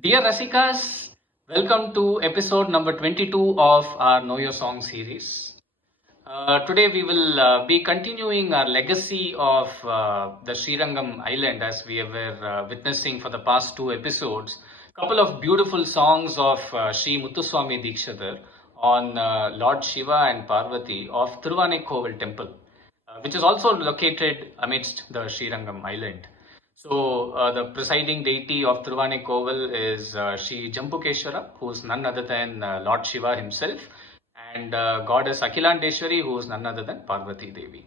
Dear Rasikas, welcome to episode number 22 of our Know Your Song series. Today we will be continuing our legacy of the Srirangam island as we were witnessing for the past two episodes. Couple of beautiful songs of Sri Muthuswami Dikshadhar on Lord Shiva and Parvati of Thiruvanekkoval temple, which is also located amidst the Srirangam island. So the presiding deity of Thiruvanekkoval is Sri Jambukeshwara, who is none other than Lord Shiva himself, and goddess Akhilandeshwari, who is none other than Parvati Devi.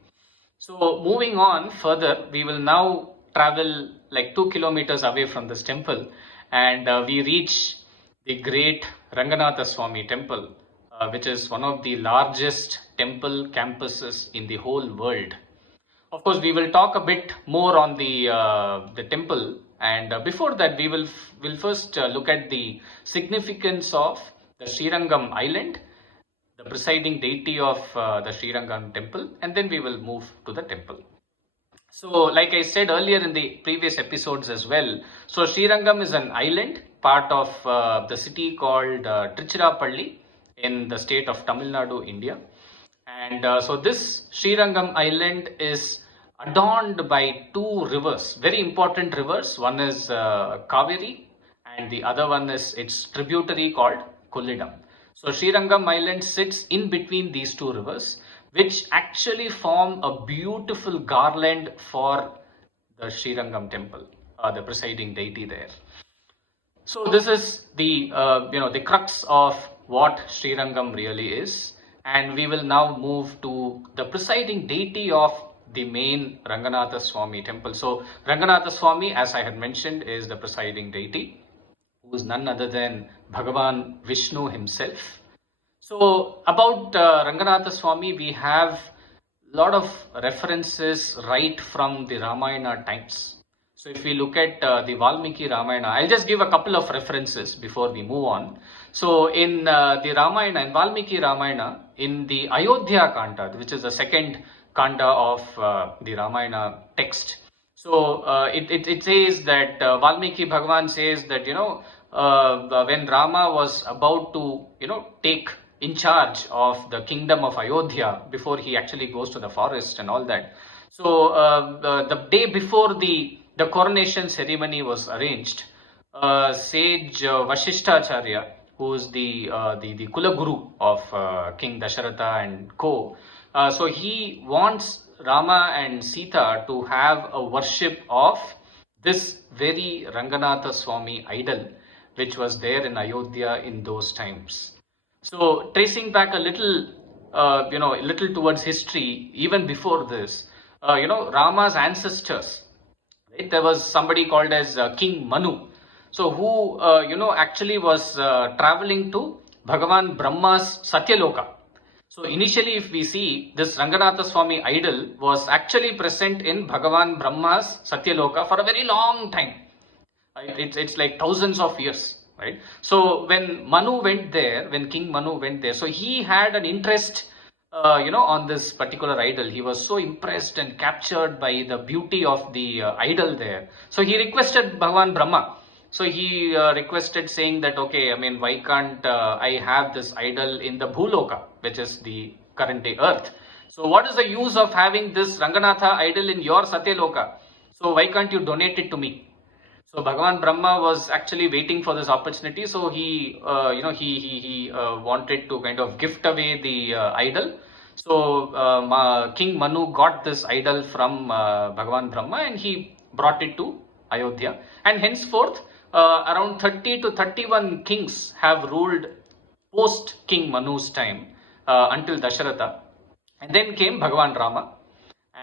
So moving on further, we will now travel like 2 kilometers away from this temple, and we reach the great Ranganatha Swami temple, which is one of the largest temple campuses in the whole world. Of course, we will talk a bit more on the temple, and before that, will first look at the significance of the Srirangam island, the presiding deity of the Srirangam temple, and then we will move to the temple. So, like I said earlier in the previous episodes as well, so Srirangam is an island, part of the city called Trichirappalli in the state of Tamil Nadu, India. And so this Srirangam island is adorned by two rivers, very important rivers. One is Kaveri and the other one is its tributary called Kollidam. So Srirangam island sits in between these two rivers, which actually form a beautiful garland for the Srirangam temple, the presiding deity there. So this is the the crux of what Srirangam really is, and we will now move to the presiding deity of the main Ranganatha Swami temple. So Ranganatha Swami, as I had mentioned, is the presiding deity, who is none other than Bhagawan Vishnu himself. So about Ranganatha Swami, we have a lot of references right from the Ramayana times. So if we look at the Valmiki Ramayana, I'll just give a couple of references before we move on. So in the Ramayana, in Valmiki Ramayana, in the Ayodhya Kanda, which is the second Kanda of the Ramayana text. So it says that Valmiki Bhagavan says that, when Rama was about to, take in charge of the kingdom of Ayodhya before he actually goes to the forest and all that. So the day before the coronation ceremony was arranged, sage Vashishtacharya, who is the Kula Guru of King Dasharatha and co. So he wants Rama and Sita to have a worship of this very Ranganatha Swami idol, which was there in Ayodhya in those times. So tracing back a little, little towards history, even before this, Rama's ancestors, right? There was somebody called as King Manu. So who, actually was traveling to Bhagavan Brahma's Satyaloka. So initially, if we see, this Ranganatha Swami idol was actually present in Bhagavan Brahma's Satyaloka for a very long time. Right? It's like thousands of years. Right? So when Manu went there, when King Manu went there, so he had an interest, on this particular idol. He was so impressed and captured by the beauty of the idol there. So he requested Bhagavan Brahma. So he requested saying that, okay, why can't I have this idol in the Bhuloka, which is the current day earth? So what is the use of having this Ranganatha idol in your Satyaloka? So why can't you donate it to me? So Bhagavan Brahma was actually waiting for this opportunity. So he, he wanted to kind of gift away the idol. So King Manu got this idol from Bhagavan Brahma and he brought it to Ayodhya. And henceforth, around 30 to 31 kings have ruled post King Manu's time until Dasharatha. And then came Bhagavan Rama.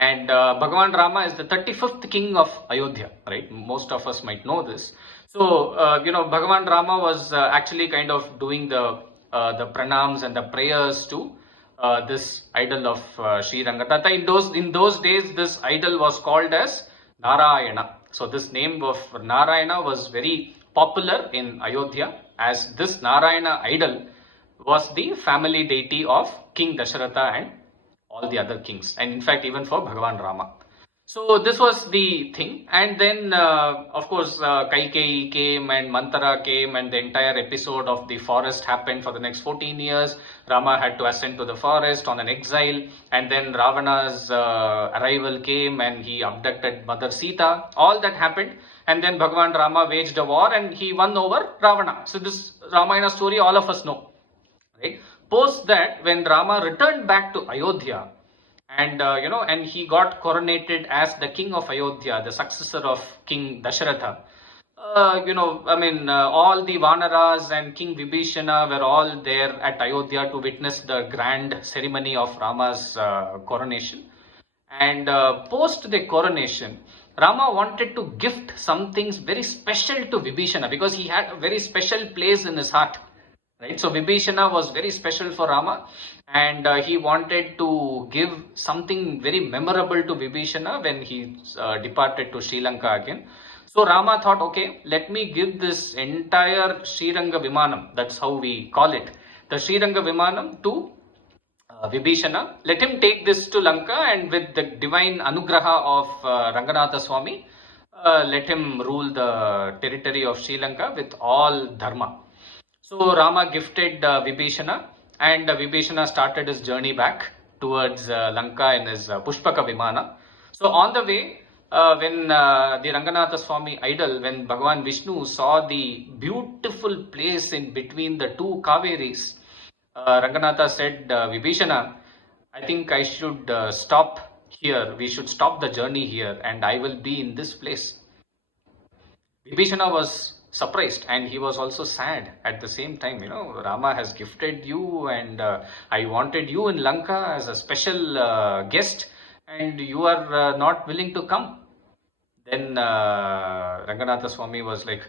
And Bhagavan Rama is the 35th king of Ayodhya, right? Most of us might know this. So, Bhagavan Rama was actually kind of doing the pranams and the prayers to this idol of Sri Ranganatha. In those days, this idol was called as Narayana. So this name of Narayana was very popular in Ayodhya, as this Narayana idol was the family deity of King Dasharatha and all the other kings, and in fact even for Bhagavan Rama. So this was the thing, and then of course Kaikeyi came and Mantara came, and the entire episode of the forest happened for the next 14 years. Rama had to ascend to the forest on an exile, and then Ravana's arrival came and he abducted Mother Sita. All that happened, and then Bhagavan Rama waged a war and he won over Ravana. So this Ramayana story all of us know, right? Post that, when Rama returned back to Ayodhya, and and he got coronated as the king of Ayodhya, the successor of King Dasharatha. All the Vanaras and King Vibhishana were all there at Ayodhya to witness the grand ceremony of Rama's coronation. And post the coronation, Rama wanted to gift some things very special to Vibhishana, because he had a very special place in his heart. Right? So Vibhishana was very special for Rama, and he wanted to give something very memorable to Vibhishana when he departed to Sri Lanka again. So Rama thought, okay, let me give this entire Sriranga Vimanam, that's how we call it, the Sriranga Vimanam, to Vibhishana. Let him take this to Lanka, and with the divine anugraha of Ranganatha Swami, let him rule the territory of Sri Lanka with all dharma. So Rama gifted Vibhishana, and Vibhishana started his journey back towards Lanka in his Pushpaka Vimana. So on the way, when the Ranganatha Swami idol, when Bhagavan Vishnu saw the beautiful place in between the two Kaveris, Ranganatha said, Vibhishana, I think I should stop here. We should stop the journey here, and I will be in this place. Vibhishana was surprised, and he was also sad at the same time. Rama has gifted you, and I wanted you in Lanka as a special guest, and you are not willing to come. Then Ranganatha Swami was like,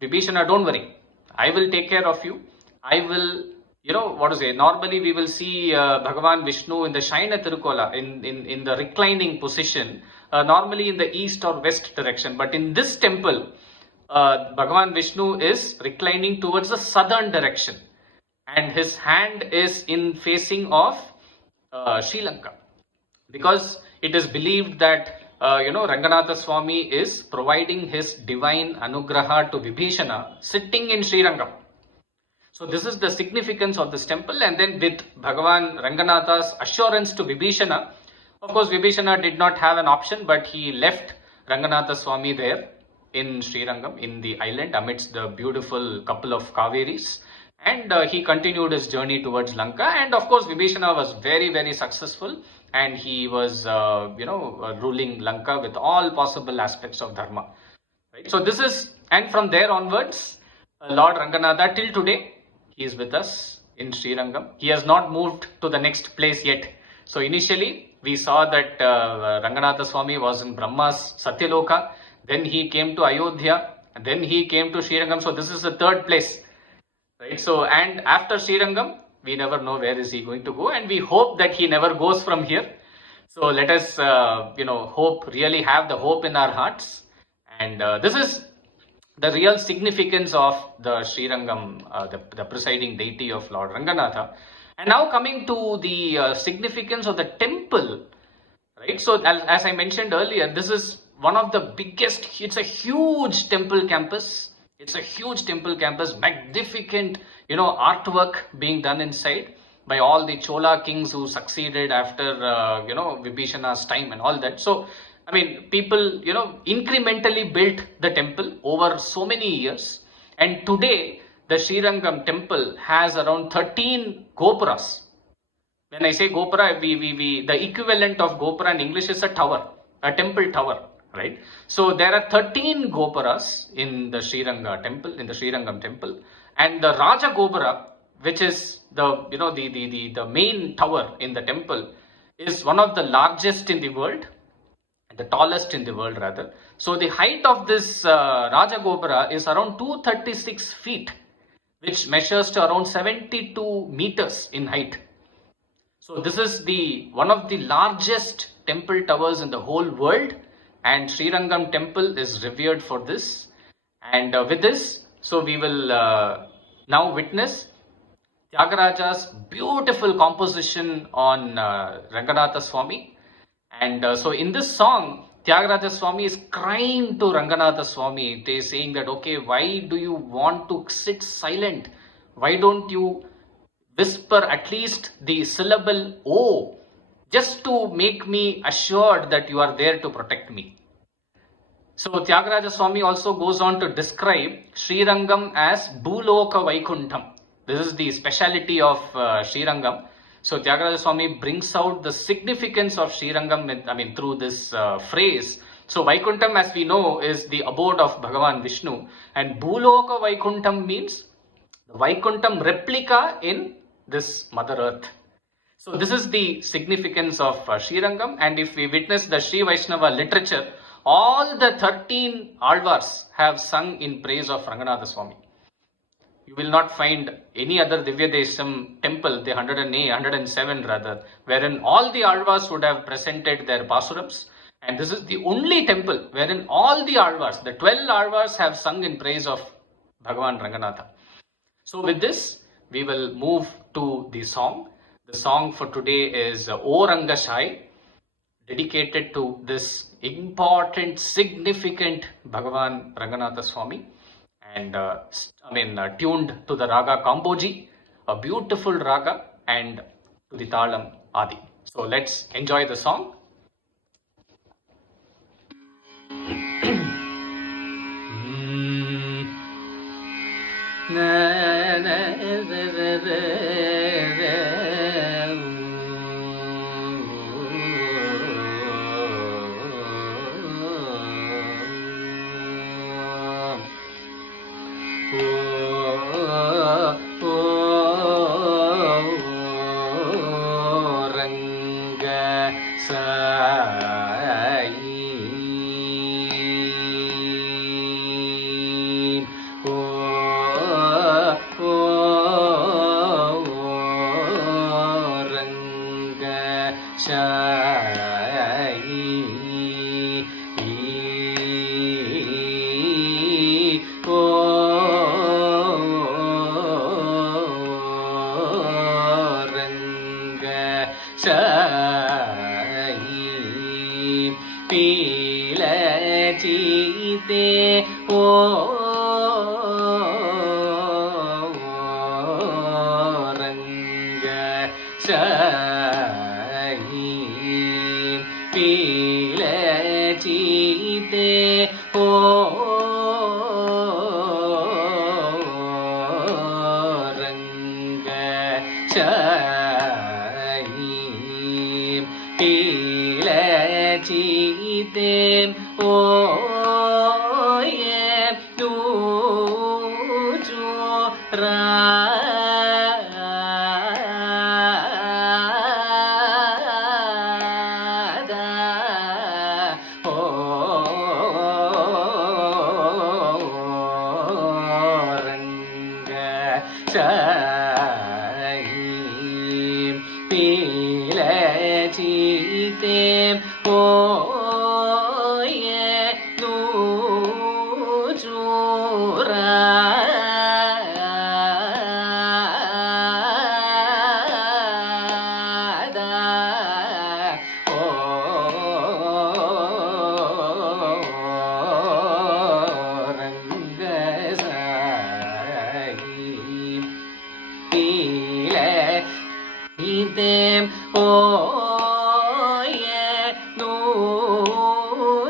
Vibhishana, don't worry, I will take care of you. I will, normally we will see Bhagavan Vishnu in the Shaina Tirukola, in the reclining position, normally in the east or west direction. But in this temple, Bhagavan Vishnu is reclining towards the southern direction, and his hand is in facing of Sri Lanka, because it is believed that Ranganatha Swami is providing his divine anugraha to Vibhishana sitting in Srirangam. So this is the significance of this temple. And then with Bhagavan Ranganatha's assurance to Vibhishana, of course Vibhishana did not have an option, but he left Ranganatha Swami there in Srirangam, in the island, amidst the beautiful couple of Kaveris, and he continued his journey towards Lanka. And of course Vibhishana was very, very successful, and he was ruling Lanka with all possible aspects of dharma, right? So this is, and from there onwards, Lord Ranganatha till today, he is with us in Srirangam. He has not moved to the next place yet. So initially we saw that Ranganatha Swami was in Brahma's Satyaloka, then he came to Ayodhya, and then he came to Srirangam. So this is the third place, right? So, and after Srirangam, we never know where is he going to go, and we hope that he never goes from here. So let us hope, really have the hope in our hearts. And this is the real significance of the Srirangam, the presiding deity of Lord Ranganatha. And now coming to the significance of the temple, right? So as I mentioned earlier, this is one of the biggest, it's a huge temple campus. It's a huge temple campus, magnificent, artwork being done inside by all the Chola kings who succeeded after, Vibhishana's time and all that. So, people, incrementally built the temple over so many years. And today, the Srirangam temple has around 13 gopuras. When I say gopura, the equivalent of gopura in English is a tower, a temple tower, right? So there are 13 gopuras in the Srirangam temple, and the Raja Gopura, which is the main tower in the temple, is one of the largest in the world, the tallest in the world rather. So the height of this Raja Gopura is around 236 feet, which measures to around 72 meters in height. So this is one of the largest temple towers in the whole world, and Srirangam temple is revered for this. And with this, so we will now witness Tyagaraja's beautiful composition on Ranganatha Swami. And so in this song, Thyagaraja Swami is crying to Ranganatha Swami. It is saying that, okay, why do you want to sit silent? Why don't you whisper at least the syllable O, just to make me assured that you are there to protect me? So Thyagaraja Swami also goes on to describe Srirangam as Bhuloka Vaikuntham. This is the speciality of Srirangam. So Tyagaraja Swami brings out the significance of Srirangam through this phrase. So Vaikuntham, as we know, is the abode of Bhagavan Vishnu, and Bhuloka Vaikuntham means the Vaikuntham replica in this Mother Earth. So this is the significance of Srirangam, and if we witness the Sri Vaishnava literature, all the 13 Alvars have sung in praise of Ranganatha Swami. You will not find any other Divya Desam temple, the 107 rather, wherein all the Alvars would have presented their Pasurams. And this is the only temple wherein all the Alvars, the 12 Alvars, have sung in praise of Bhagawan Ranganatha. So with this, we will move to the song. The song for today is O Ranga Sayee, dedicated to this important, significant Bhagavan Ranganatha Swami, and tuned to the Raga Kamboji, a beautiful raga, and to the Talam Adi. So let's enjoy the song. Ranga Sayee, Ranga Sayee, Ranga Sayee, Pila Chite Ranga Sayee, Pila Chite Ranga Sayee, Pila Chite ye tu ju ra Sayee, Pila Chite ye tu ju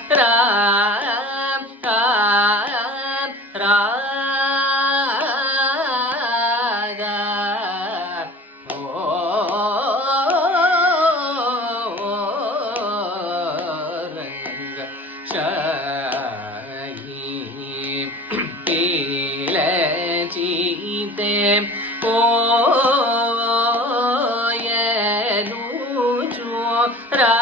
ra Sayee, Pila Chite ye tu ju ra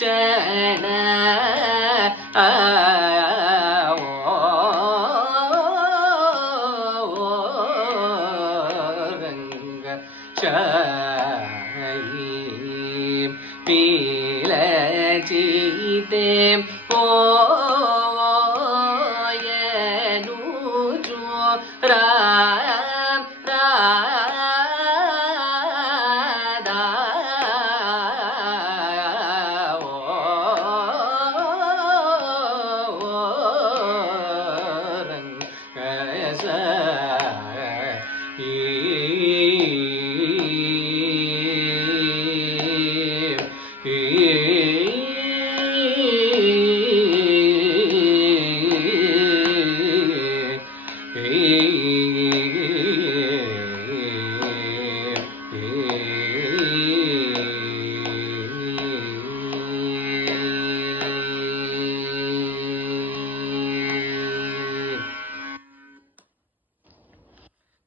Shana Ranga Sayee Pilachite Oyenuju Ram Radha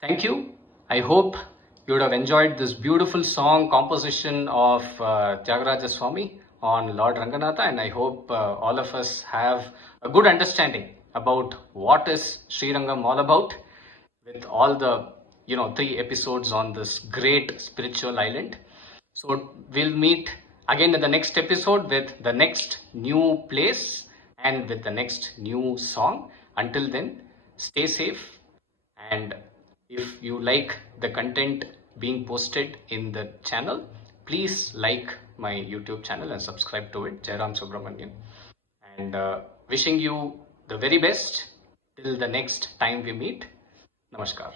Thank you. I hope you would have enjoyed this beautiful song composition of Thyagaraja Swami on Lord Ranganatha, and I hope all of us have a good understanding about what is Srirangam all about, with all the 3 episodes on this great spiritual island. So we'll meet again in the next episode with the next new place and with the next new song. Until then, stay safe, and if you like the content being posted in the channel, please like my YouTube channel and subscribe to it, Jeayaram Subramanian. And wishing you the very best till the next time we meet. Namaskar.